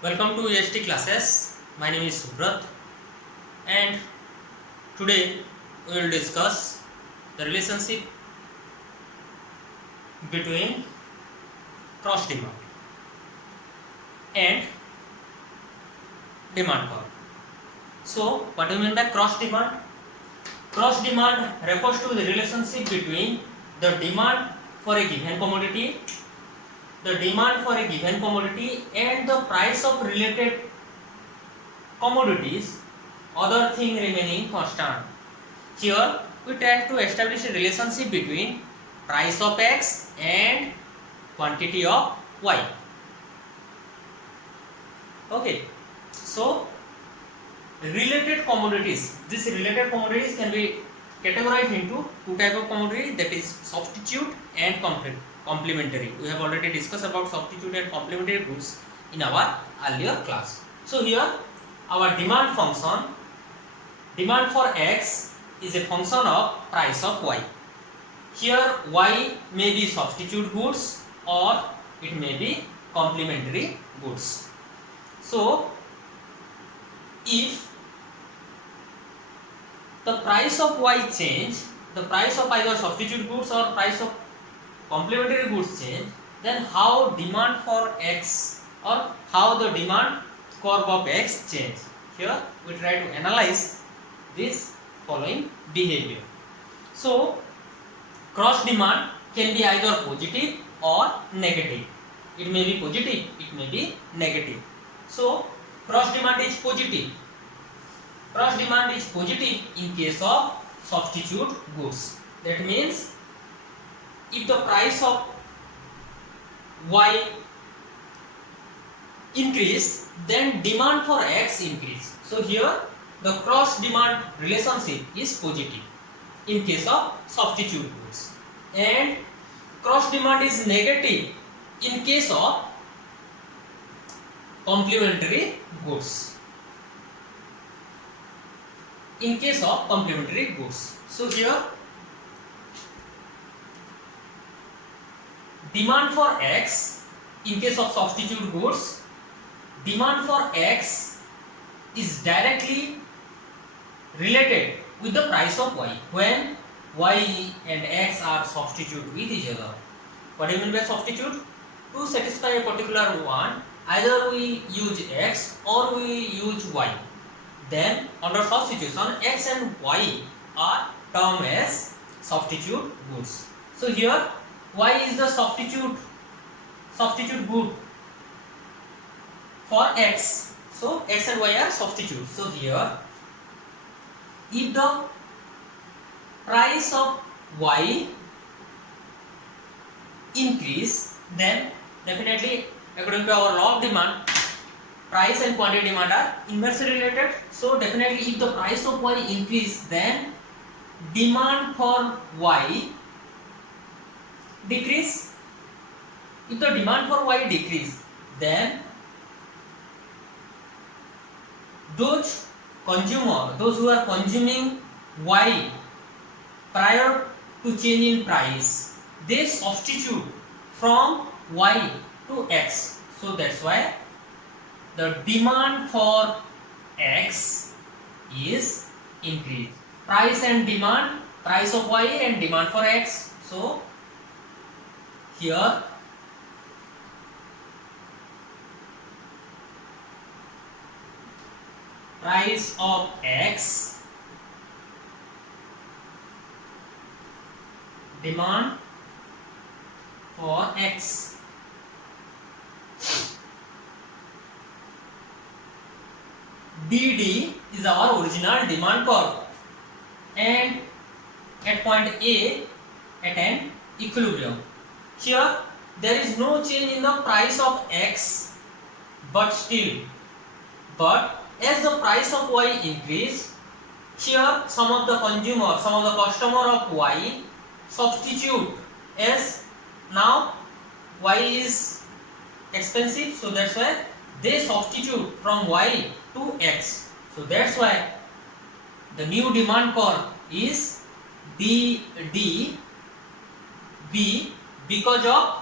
Welcome to EST classes. My name is Subrat, and today we will discuss the relationship between cross demand and demand curve. So, what do you mean by cross demand? Cross demand refers to the relationship between the demand for a given commodity, and the price of related commodities, other thing remaining constant. Here we try to establish a relationship between price of X and quantity of Y. Okay, so related commodities. These related commodities can be categorized into two type of commodity, that is substitute and complementary. We have already discussed about substitute and complementary goods in our earlier class. So here our demand function, demand for X is a function of price of Y. Here Y may be substitute goods or it may be complementary goods. So if the price of Y change, the price of either substitute goods or price of complementary goods change, then how demand for X or how the demand curve of X change. Here we try to analyze this following behavior. So cross demand can be either positive or negative. It may be positive, it may be negative. So cross demand is positive. Cross demand is positive in case of substitute goods. That means if the price of Y increase, then demand for X increase. So here the cross demand relationship is positive in case of substitute goods, and cross demand is negative in case of complementary goods. In case of complementary goods. So here demand for X in case of substitute goods, demand for X is directly related with the price of Y when Y and X are substitute with each other. What do you mean by substitute? To satisfy a particular one, either we use X or we use Y. Then under such situation, X and Y are termed as substitute goods. So here Y is the substitute good for X. So X and Y are substitutes. So here if the price of Y increase, then definitely according to our law of demand, price and quantity demand are inversely related. So definitely if the price of Y increase, then demand for Y decrease. If the demand for Y decrease, then those who are consuming Y prior to change in price, they substitute from Y to X. So that's why the demand for X is increased. Price and demand, price of Y and demand for X. So here price of X, demand for X. DD is our original demand curve, and at point A at an equilibrium. Here there is no change in the price of X, but as the price of Y increase, here some of the customer of Y substitute, as now Y is expensive, so that's why they substitute from Y to X. So that's why the new demand curve is DB because of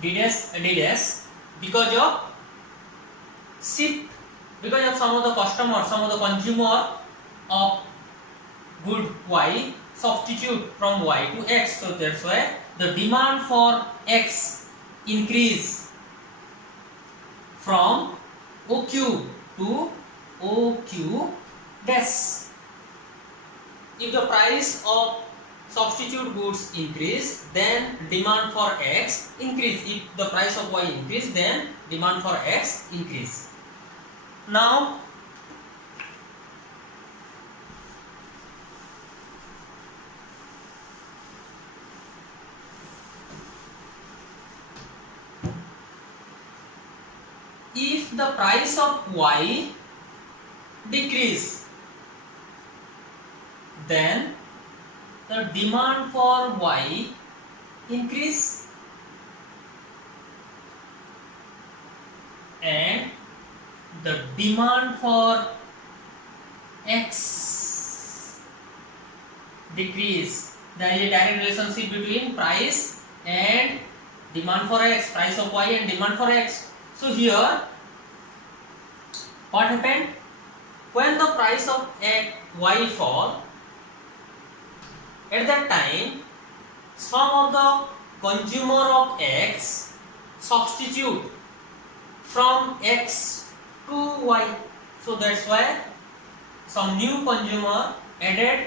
D dash because of shift because of some of the customer, some of the consumer of good Y substitute from Y to X. So that's why the demand for X increase from OQ to OQ dash. If the price of substitute goods increase, then demand for X increase. If the price of Y increase, then demand for X increase. Now if the price of Y decrease, then the demand for Y increase, and the demand for X decrease. There is a direct relationship between price and demand for X, price of Y and demand for X. So here what happened? When the price of Y fall, at that time some of the consumer of X substitute from X to Y. So that's why some new consumer added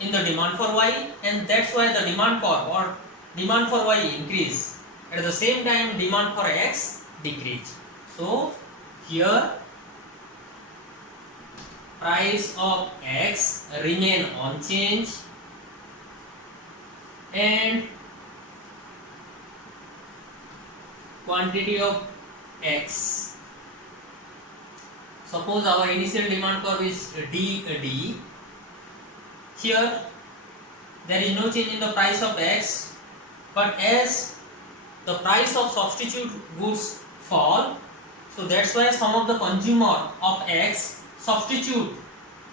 in the demand for Y, and that's why the demand for Y increase. At the same time demand for X decrease. So here price of X remain unchanged and quantity of X. Suppose our initial demand curve is D. Here there is no change in the price of X, but as the price of substitute goods fall, so that's why some of the consumer of X substitute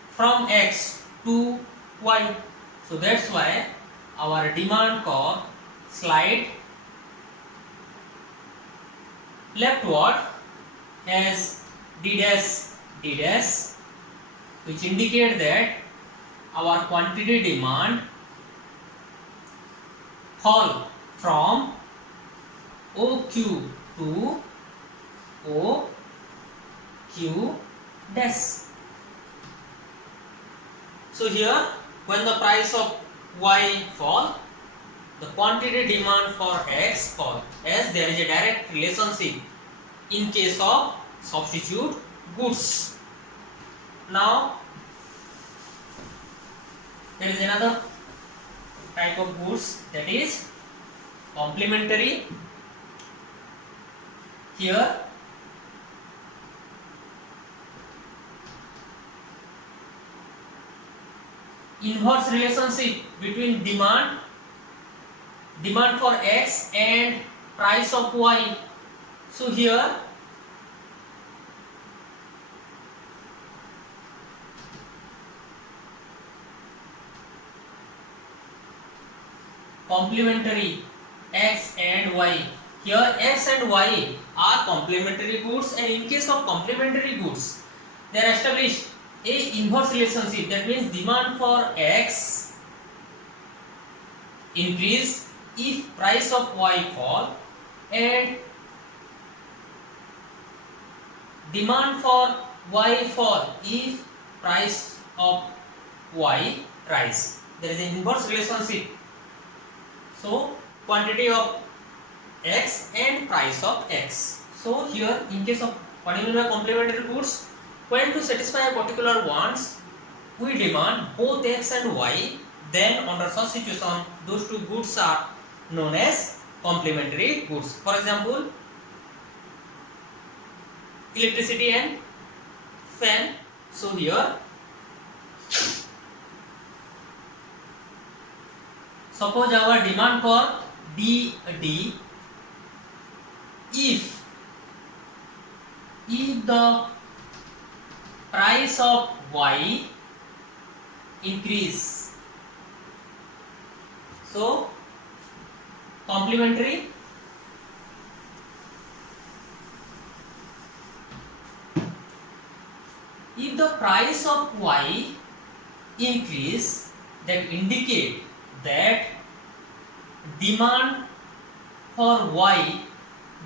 from X to Y. So that's why our demand curve slide leftward as D dash, which indicate that our quantity demand fall from OQ to OQ dash. So here when the price of Y fall, the quantity demand for X fall, as there is a direct relationship in case of substitute goods. Now there is another type of goods, that is complementary. Here inverse relationship between demand for X and price of Y. So here complementary X and Y. Here X and Y are complementary goods, and in case of complementary goods, they are established a inverse relationship. That means demand for X increase if price of Y fall, and demand for Y fall if price of Y rise. There is an inverse relationship. So quantity of X and price of X. So here in case of what you mean by complementary goods, when to satisfy a particular wants, we demand both X and Y, then under such situation those two goods are known as complementary goods. For example, electricity and fan. So here suppose our demand for D, if the price of Y increase, so complementary If the price of Y increase, that indicate that demand for Y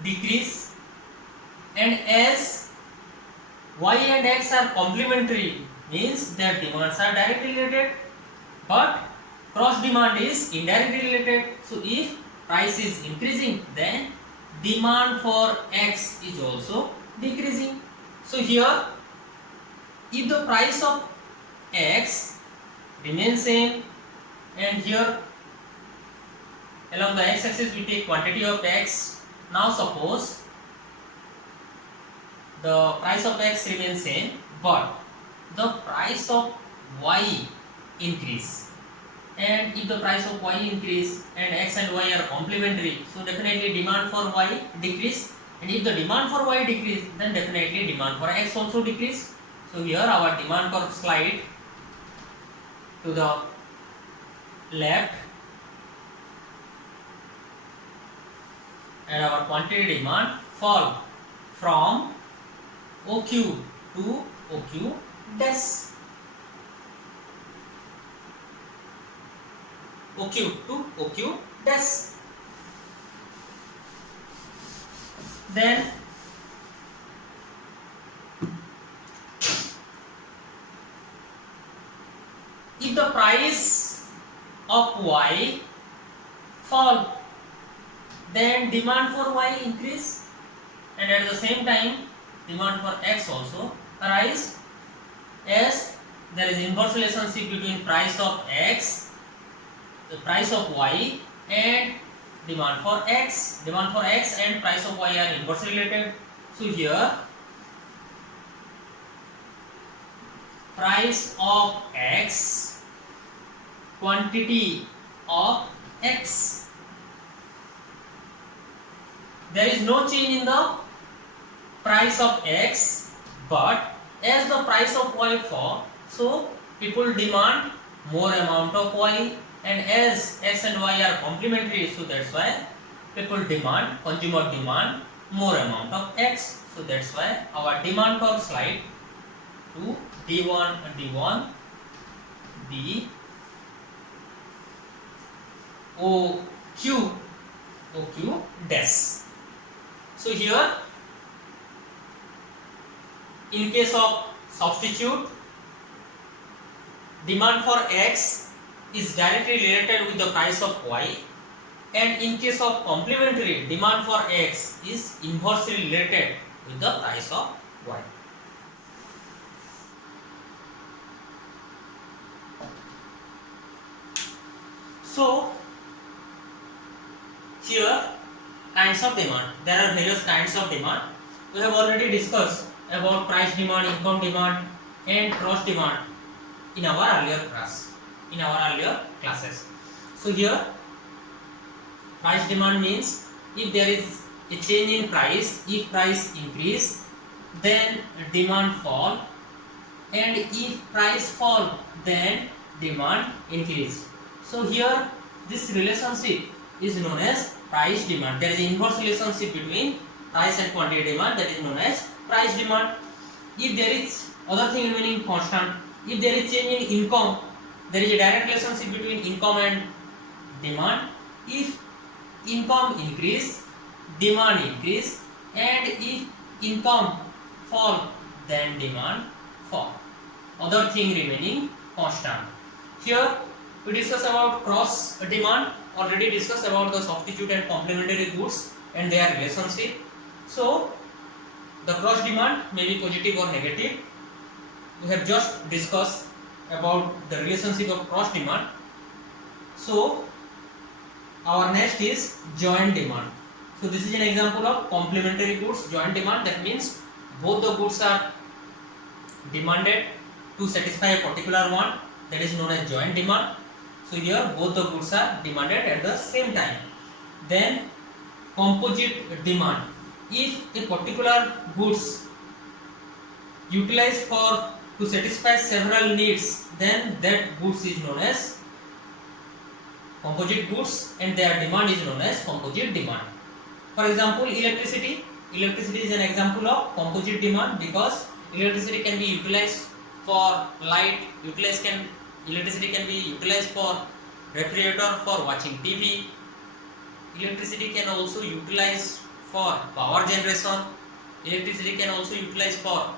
decrease, and as Y and X are complementary, means their demands are directly related, but cross demand is indirectly related. So if price is increasing, then demand for X is also decreasing. So here, if the price of X remains same, and here along the X axis we take quantity of X. Now suppose the price of X remains same, but the price of Y increase. And if the price of Y increase and X and Y are complementary, so definitely demand for Y decrease. And if the demand for Y decrease, then definitely demand for X also decrease. So here our demand curve slide to the left, and our quantity demand fall from OQ to OQ dash. OQ to OQ dash. Then if the price of Y fall, then demand for Y increase, and at the same time demand for X also arise, as there is inverse relationship between price of X, the price of Y, and demand for X. Demand for X and price of Y are inversely related. So here price of X, quantity of X, there is no change in the price of X, but as the price of Y fall, so people demand more amount of Y, and as X and Y are complementary, so that's why people demand, consumer demand more amount of X. So that's why our demand curve slide to D1, D, OQ dash. So here, in case of substitute, demand for X is directly related with the price of Y, and in case of complementary, demand for X is inversely related with the price of Y. So here, kinds of demand. There are various kinds of demand. We have already discussed about price demand, income demand, and cross demand in our earlier classes. So here, price demand means if there is a change in price, if price increase, then demand fall, and if price fall, then demand increase. So here, this relationship is known as price demand. There is inverse relationship between price and quantity demand, that is known as price demand. If there is other thing remaining constant, if there is change in income, there is a direct relationship between income and demand. If income increase, demand increase, and if income fall, then demand fall. Other thing remaining constant. Here we discuss about cross demand, already discussed about the substitute and complementary goods and their relationship. So the cross demand may be positive or negative. We have just discussed about the relationship of cross demand. So our next is joint demand. So this is an example of complementary goods, joint demand. That means both the goods are demanded to satisfy a particular one, that is known as joint demand. So here both the goods are demanded at the same time. Then composite demand. If a particular goods utilized for to satisfy several needs, then that goods is known as composite goods and their demand is known as composite demand. For example, electricity. Electricity is an example of composite demand because electricity can be utilized for light, electricity can be utilized for refrigerator, for watching TV. Electricity can also utilize for power generation. Electricity can also utilize for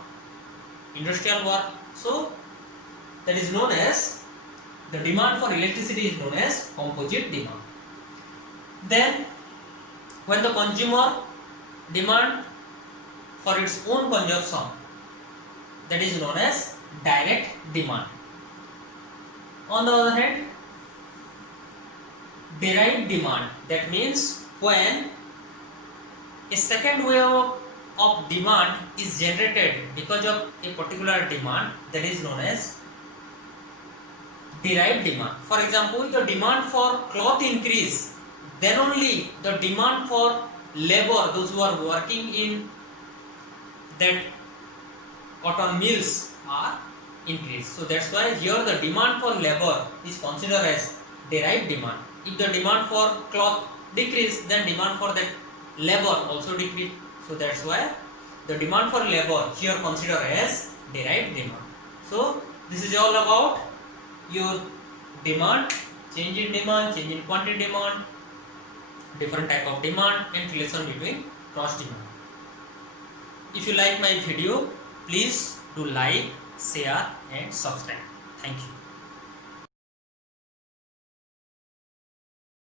industrial work. So that is known as, the demand for electricity is known as composite demand. Then when the consumer demand for its own consumption, that is known as direct demand. On the other hand, derived demand, that means when a second wave of demand is generated because of a particular demand, that is known as derived demand. For example, the demand for cloth increase, then only the demand for labor, those who are working in that cotton mills, are increased. So that's why here the demand for labor is considered as derived demand. If the demand for cloth decrease, then demand for that labor also decrease. So that's why the demand for labor here considered as derived demand. So this is all about your demand, change in quantity demand, different type of demand, and relation between cross demand. If you like my video, please do like, share and subscribe. Thank you.